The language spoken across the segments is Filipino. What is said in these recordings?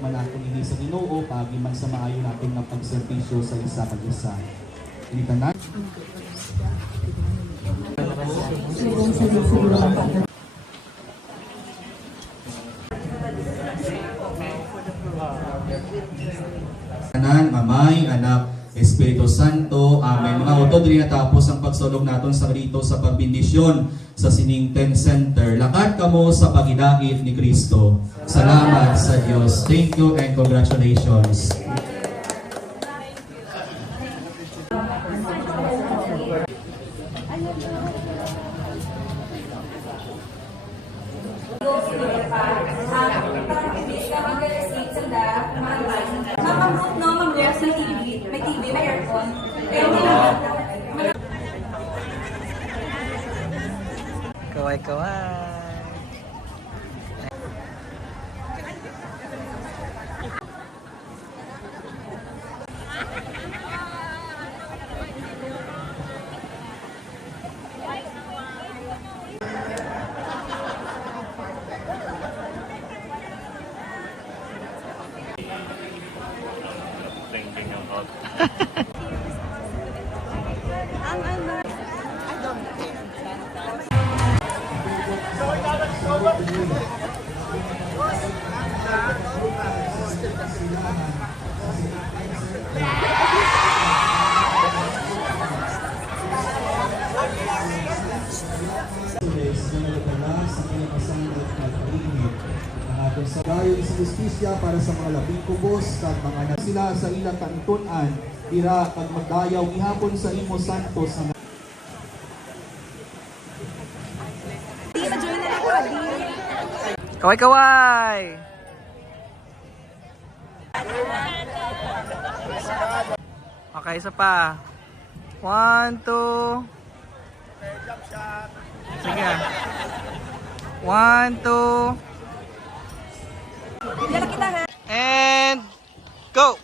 man natin ini sa Ginoo, paagi man sa maayo natin ng pagservisyo sa isa kag isa. Initan na. Kanan, Amay, Anak, Espiritu Santo. Amen. Mga utod, rin natapos ang pagsulog natin sa rito sa pagbindisyon sa Siningten Center. Lakat kamo sa pagidait ni Kristo. Salamat sa Diyos. Thank you and congratulations. May aircon. Kaway-kaway. Sa dayon sa justisya para sa mga labing kubos kag mga sila sa ilang kantunan dira kag magdayaw gihapon sa imo santos nga Kaway-kaway! Okay, isa pa. 1, 2. Sige. 1, 2. And go!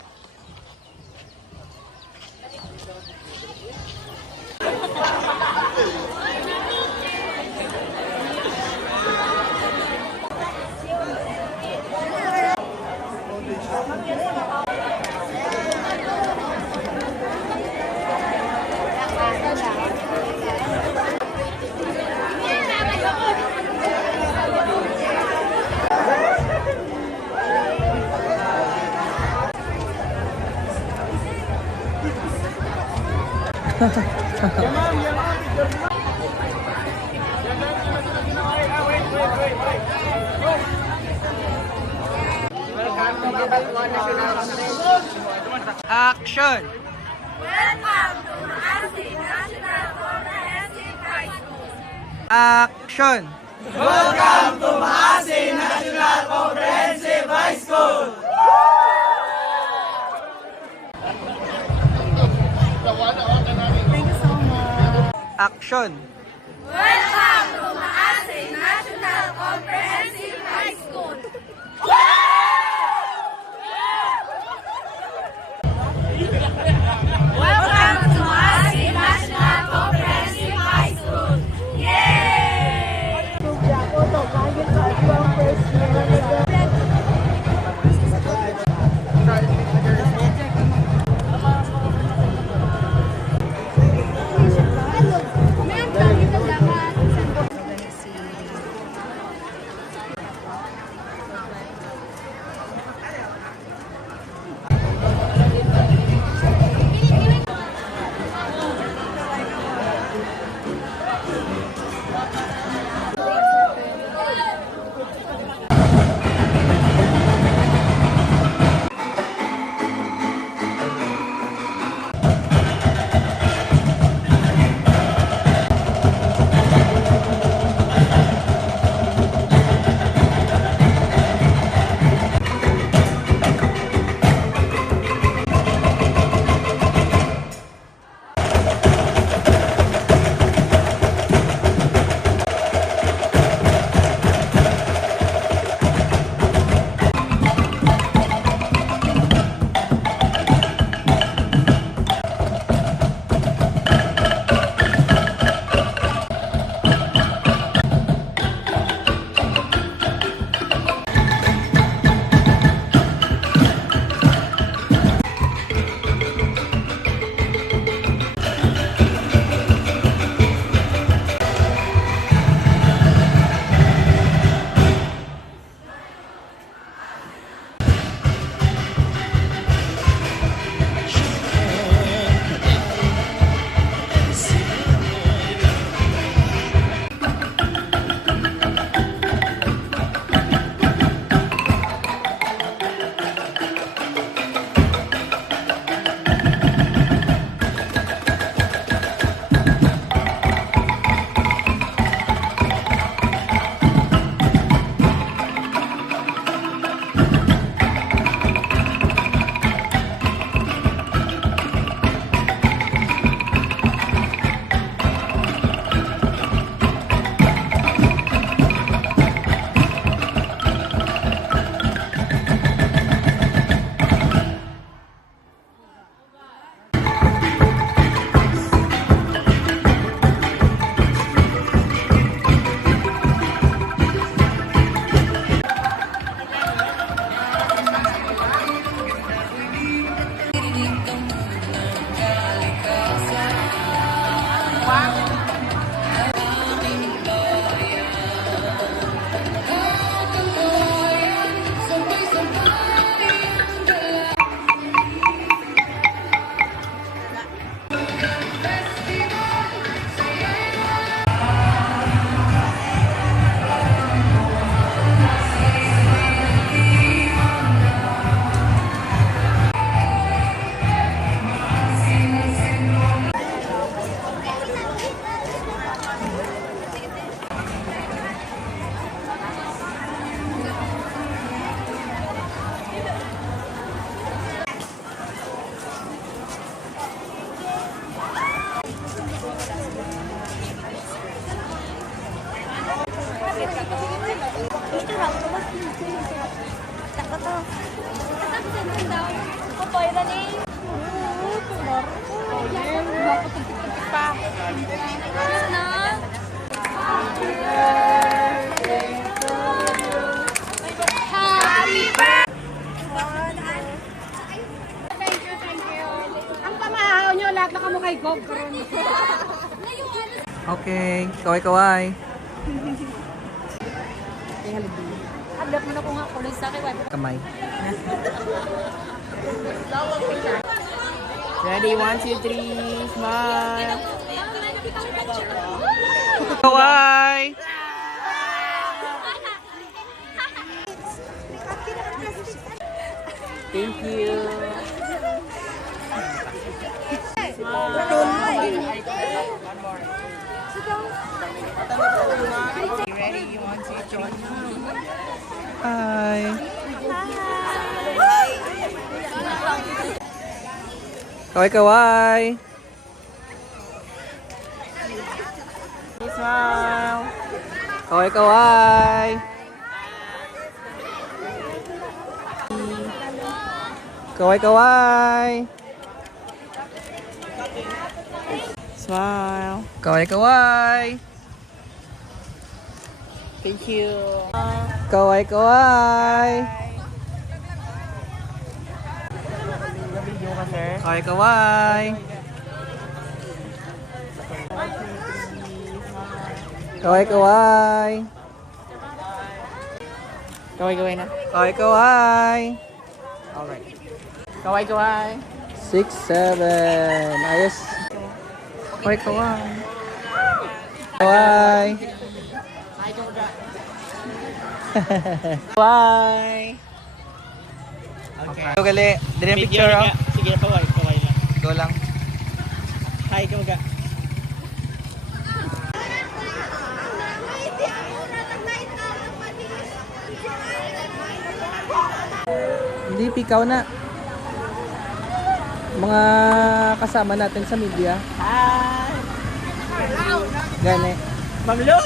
Action! Welcome to Maasin National Comprehensive High School. Action! Welcome to Maasin National Comprehensive High School! Action! Welcome to Maasin National Comprehensive High School. Welcome to Maasin National Comprehensive High School. Yay! Happy birthday! Thank you, thank you. Ang pamahaw nyo, lahat na kamukay Gog. Okay, kaway-kaway. Hadap mo na ko nga kuloy sa akin. Kamay. Ready, 1, 2, 3, smile. Kaway! Thank you. Ready, you want to join? Hi! Kaway-kaway! Smile. Kaway-kaway! Kaway-kaway! Smile. Kaway-kaway! Thank you. Kaway-kaway! Video ka, sir. Kaway-kaway! Kaway-kaway! Kaway-kaway na. Kaway-kaway! Alright. Kaway-kaway. 6, 7. Ayos. Kaway-kaway. Kaway. Bye. Okay. Ito gali. Dili yung picture oh. Sige, kaway lang. Go lang. Hi, kamaga. Hindi, pikaw na. Mga kasama natin sa media. Hi. Gani. Ma'am Lu.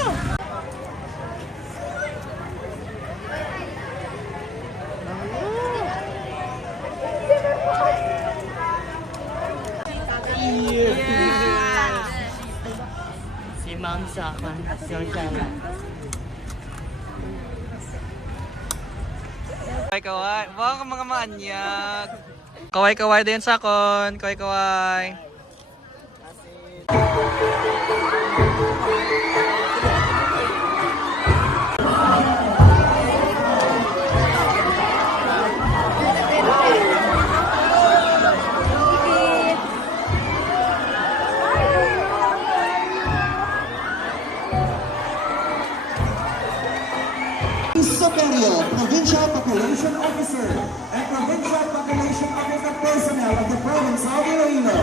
Si Ma'am Saka. Kaway-kaway. Wow, mga maanyag. Kaway-kaway din sa kon. Kaway-kaway. Superior Provincial Population Officer and Provincial Population Officer personnel of the province of Iloilo.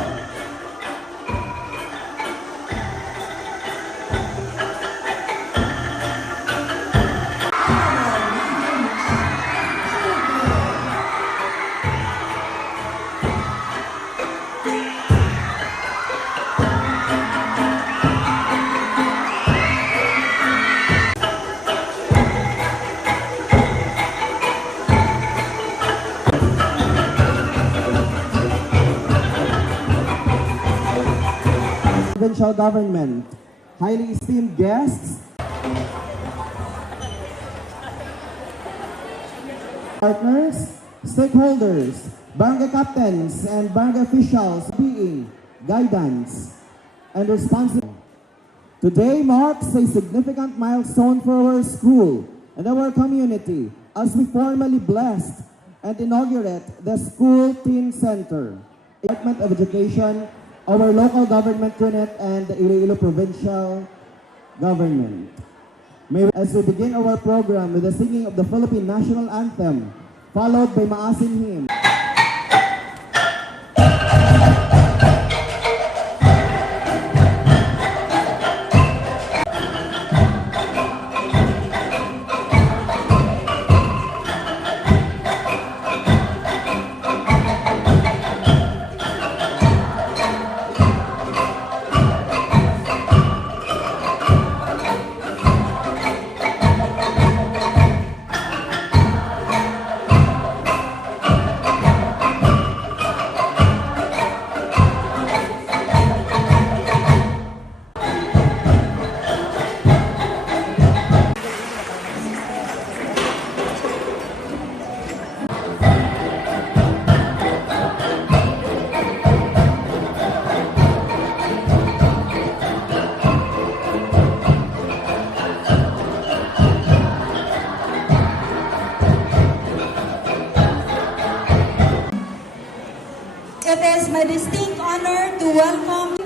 Provincial government, highly esteemed guests, partners, stakeholders, barangay captains, and barangay officials being guidance and responsible. Today marks a significant milestone for our school and our community as we formally blessed and inaugurate the School Teen Center, Department of Education, our local government unit, and the Iloilo Provincial Government. As we begin our program with the singing of the Philippine National Anthem, followed by Maasin Hymn. my distinct honor to welcome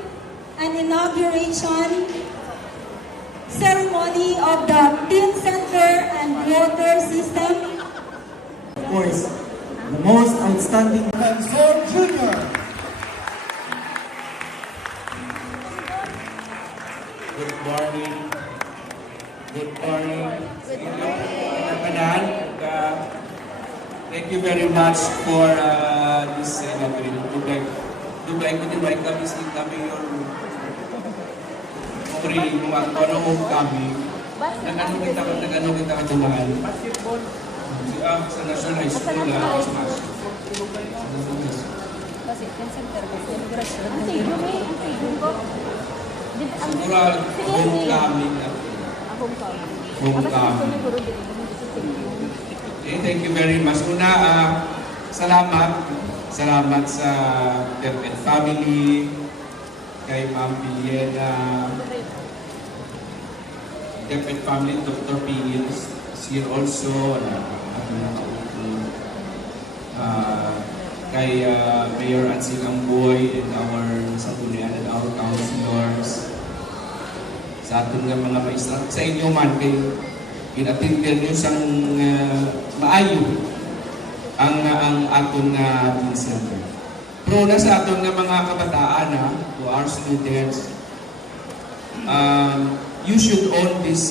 an inauguration ceremony of the Teen Center and Water System. Of course, the most outstanding Consor Jr. Good morning. Good morning. Kanan. Thank you very much for this inauguration. Dubai ko din kami sa kami yung free mo at ano kami. Nag-ano kita katumahan. Sa National High School smash. Siguro homecoming. Okay, thank you very much. Una, salamat sa DepEd family, kay Ma'am Villena, DepEd family, Dr. Pingil is here also, kay Mayor Ansing Amboy and our Sanggunian and our councilors, sa ating mga maestra, sa inyo man, kay inatindihan nyo sang maayo ang ating teen center. Pero na sa ating mga kabataan, to our students, you should own this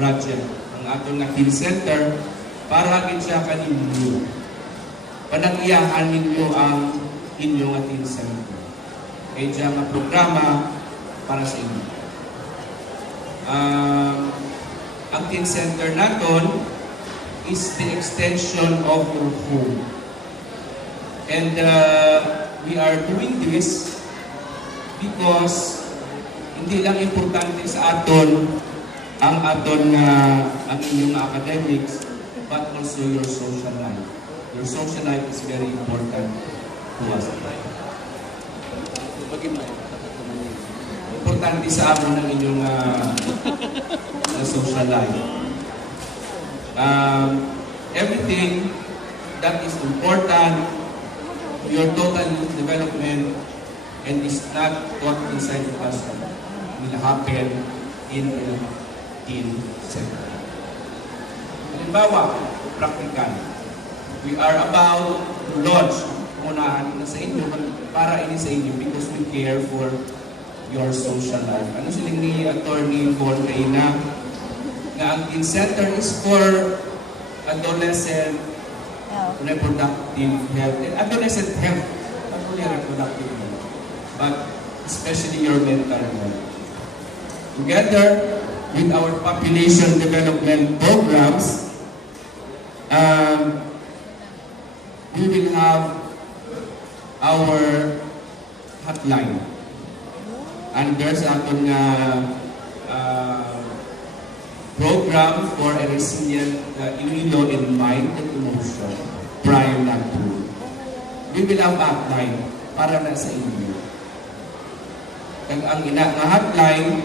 project, ang ating teen center, para agad siya kaninyo. Panag-iyahan ninyo ang inyong teen center. Kaya dyan ang programa para sa inyo. Ang teen center natin is the extension of your home. And we are doing this because hindi lang importante sa aton ang inyong academics, but also your social life. Your social life is very important to us. Importante sa amin ang inyong social life. Everything that is important to your total youth development and is not taught inside the classroom will happen in a teen center. Halimbawa, practical. We are about to launch unahan na sa inyo, para ini sa inyo because we care for your social life. Ano siling ni Attorney Von Reina na ang teen center is for adolescent reproductive health and adolescent health, not only reproductive health, but especially your mental health. Together with our population development programs, we will have our hotline. And there's a program for a resilient Iloilo in mind and emotion prior not to. We will have hotline para na sa inyo. Kag ang nga hotline,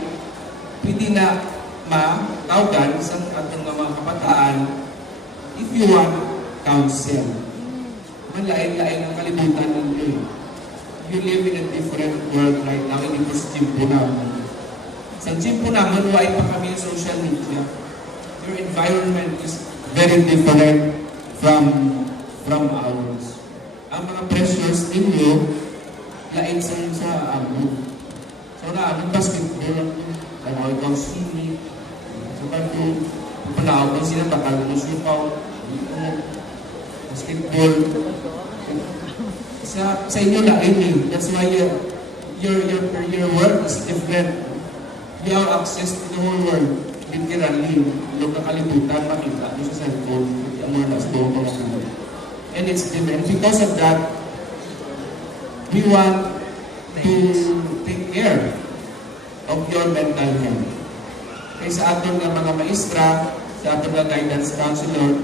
pwede na ma-tawgan sa atong mga kabataan if you want counsel. Malain-lain ang kalibutan ninyo. You live in a different world right now, hindi po sa Jimpo naman. Sa Jimpo naman, why pa kami sa social media? Your environment is very different from ours. Ang mga pressures ninyo, lain sa amo. So na, ang basketball, ano, ikaw swimming, so kung panahon ko sila, bakal mo sipaw, basketball, sa inyo na ini. That's why your world is different. You have access to the whole world. Literally, yung nakalimutan, makita mo sa cellphone, yung mga nasa mga sumunod. And it's different. Because of that, we want to take care of your mental health. Kaya sa ating mga maestra, sa ating mga guidance counselor,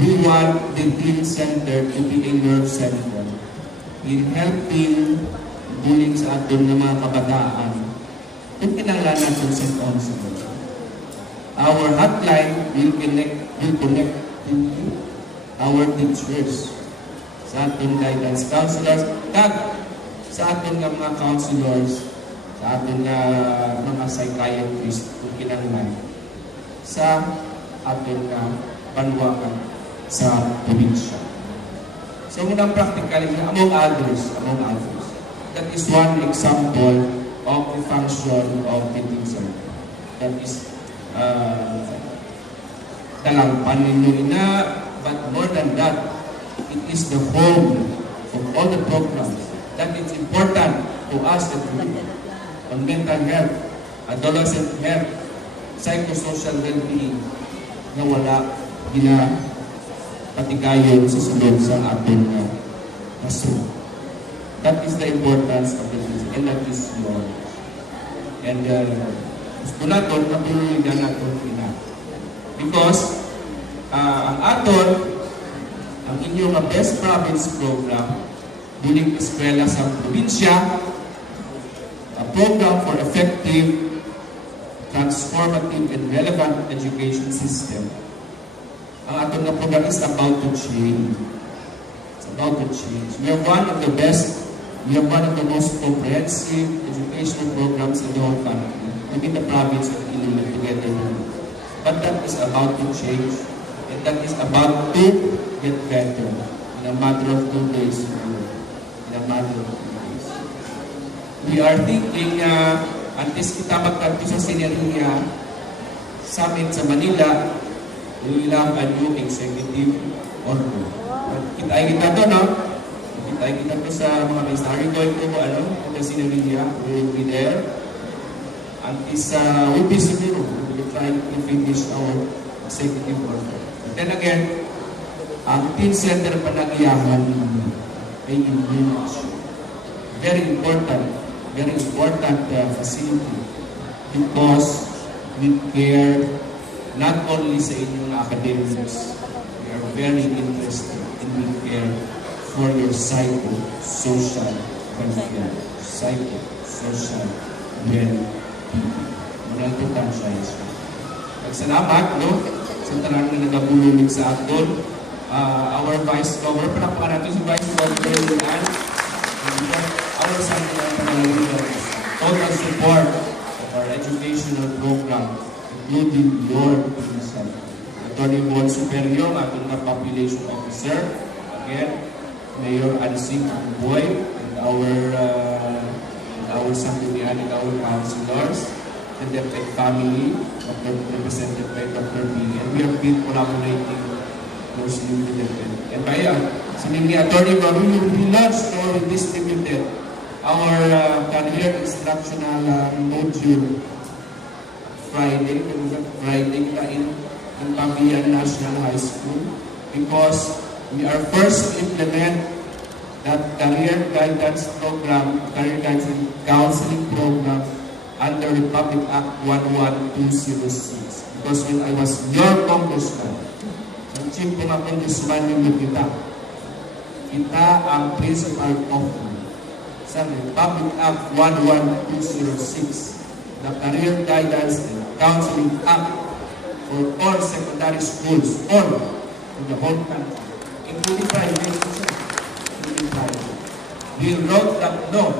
we want the teen center to be a nerve center in helping bullying sa ating mga kabataan. Kung kinala natin sa counselor, our hotline will connect to our teachers sa ating guidance counselors. sa aton nga mga counselors, sa aton nga mga psychiatrists kung kinahanglan sa aton nga banwagan sa probinsya. So munang practical among others, that is one example of the function of meeting center. That is dalangpan ninyo ina, but more than that, it is the home of all the programs that is important to us that we do on mental health, adolescent health, psychosocial well-being na wala patigayon sa sunod sa ating kaso. That is the importance of the business, and that is yours. And gusto natin, matuloy na natin ina. Because ang aton, ang inyong Best Province Program, buling eskwela sa probinsya, a program for effective, transformative, and relevant education system. Ang aton nga program is about to change. It's about to change. We are one of the best, we are one of the most comprehensive educational programs in the whole country, within the province of Iloilo together. But that is about to change, and that is about to get better in a matter of 2 days. In a matter of 2 days. We are thinking, antes kita magkanto sa Sineria Summit sa Manila, we will have a new executive order. Kita to, no? Kita to sa mga ministry going to, the Sineria, we will be there. Antes we'll be siguro, we will try to finish our executive order. But then again, ang team center panagiyahan ay immunity. Very important facility because we care not only sa inyong academics, we are very interested and we care for your psychosocial welfare, psychosocial well-being. Munang tutansya yun. Nagsalamat, no? Sa tanan na nagabulumig sa aton. Our Vice Governor, panapakan natin si Vice Governor Lian. Our Santo total support of our educational program, including your himself. Attorney Bon Superior, ating population officer. Again, Mayor Ansing Boy, and our Sanggunian and our councilors, and the family represented by Dr. B. And we have been collaborating closely with them. And by Sinini Attorney Bon, we will be launched or distributed our career instructional module Friday in Pambian National High School, because we are first to implement that career guidance program, career guidance and counseling program under Republic Act 11206. Because when I was your congressman, ang chief ko na congressman yung kita ang principal of sa Republic Act 11206, the Career Guidance and Counseling Act for all secondary schools, all in the whole country, including private. We wrote that law,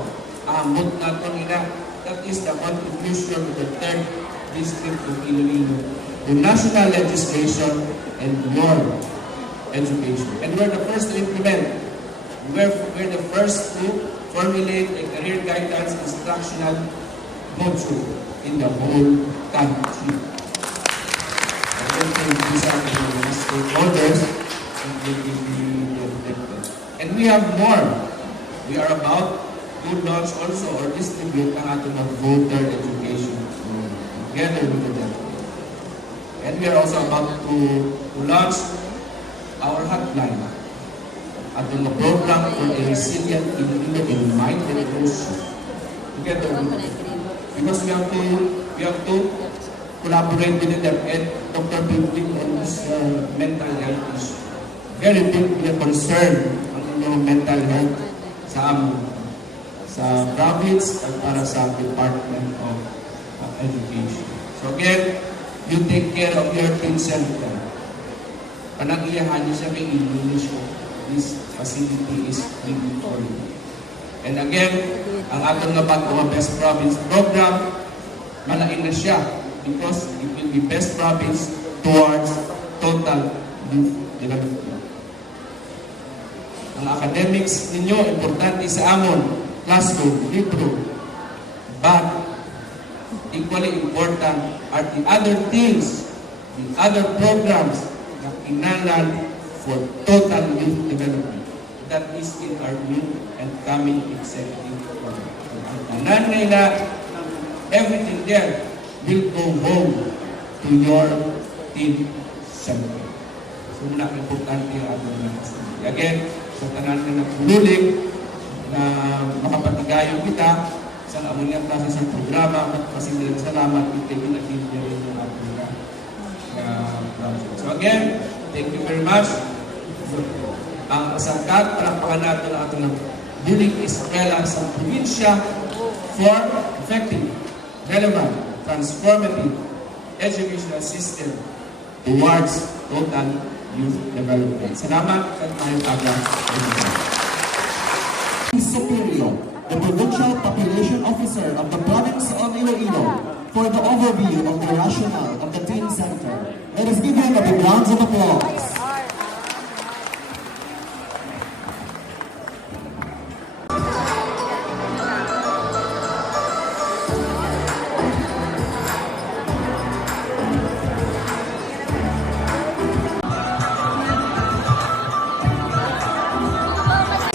that is the contribution of the 3rd District of Iloilo to national legislation and your education. And we're the first to implement. We're the first to formulate a career guidance instructional module in the whole country. I don't think these are the stakeholders and we have more. We are about to launch also or distribute ang ating voter education together with the deputy. And we are also about to launch our hotline at the program for a resilient Iloilo in mind and emotion together with them. Because we have to collaborate with them and Dr. Pimpin on this mental health issue. Very big concern ang inyong mental health sa province at para sa Department of Education. So again, you take care of your teen center. Panagiyahan niyo siya may English. This facility is free for you. And again, ang atong nabago nga Best Province Program, malain na siya because it will be best province towards total youth development. Ang academics ninyo, importante sa amon, classroom, libro, but equally important are the other things, the other programs na inalan for total youth development. That is in our new and coming executive program. Ang nanay na everything there will go home to your team center. So, muna importante ang ating mga. Again, sa tanan na nagpululig na makapatigayon kita sa amon nga klase sa programa at pasimulan salamat kita ginatid rin yung ating project. So again, thank you very much. Ang pasangkat, palakpakan natin ang ating building eskwela sa probinsya for effective, relevant, transformative educational system towards total youth development. Salamat at mayong aga. Superior, the Provincial Population Officer of the Province of Iloilo, for the overview of the rationale of the Teen Center. Let us give him a big round of applause.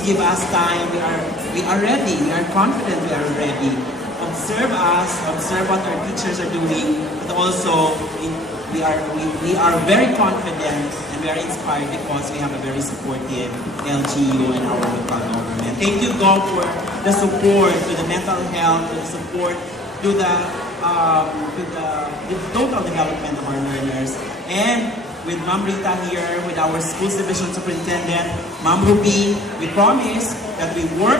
Give us time. We are ready. We are confident. We are ready. Observe us. Observe what our teachers are doing. But also, we are very confident and very inspired because we have a very supportive LGU and our local government. Thank you, God, for the support to the mental health, to the support to the total development of our learners. And with Ma'am Rita here, with our schools division superintendent, Ma'am Ruby, we promise that we will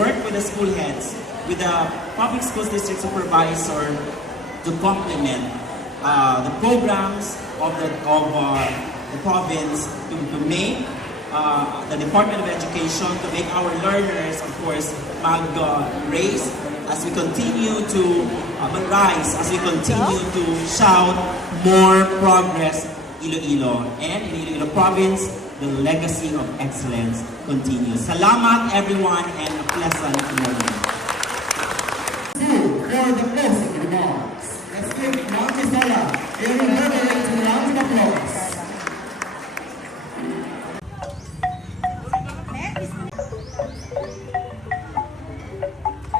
work with the school heads, with the public schools district supervisor to complement the programs of the province to make the Department of Education, to make our learners, of course, raise as we continue to rise, as we continue to shout more progress. Iloilo, and in Iloilo Province, the legacy of excellence continues. Salamat everyone and a pleasant morning. For the closing remarks, let's give Ma'am Gisela a reverberating round of applause.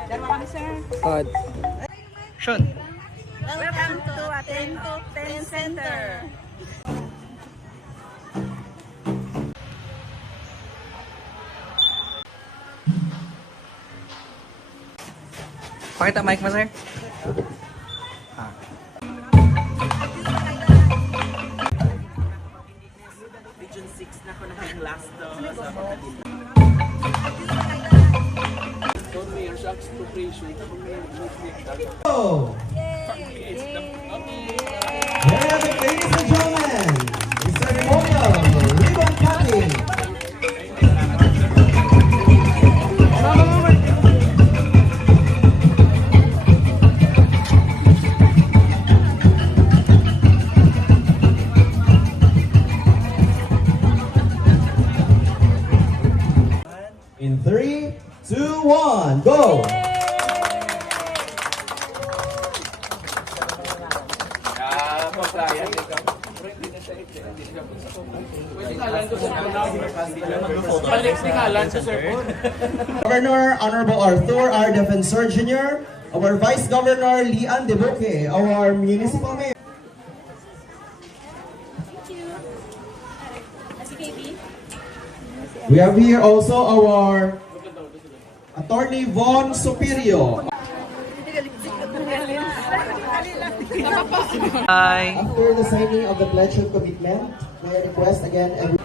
Dalawa kami, sir. God. Sean. Welcome to Atento Teen Center. Pakita mic mo, sir. Region 6 na ko na kayong last Oh! Ladies and gentlemen, the ceremonial ribbon cutting. In 3, 2, 1, go! Governor Honorable Arthur R. Defensor Jr., our Vice Governor Lian De Boque, our Municipal Mayor. We have here also our Attorney Von Superior. Bye. After the signing of the pledge of commitment, may I request again every...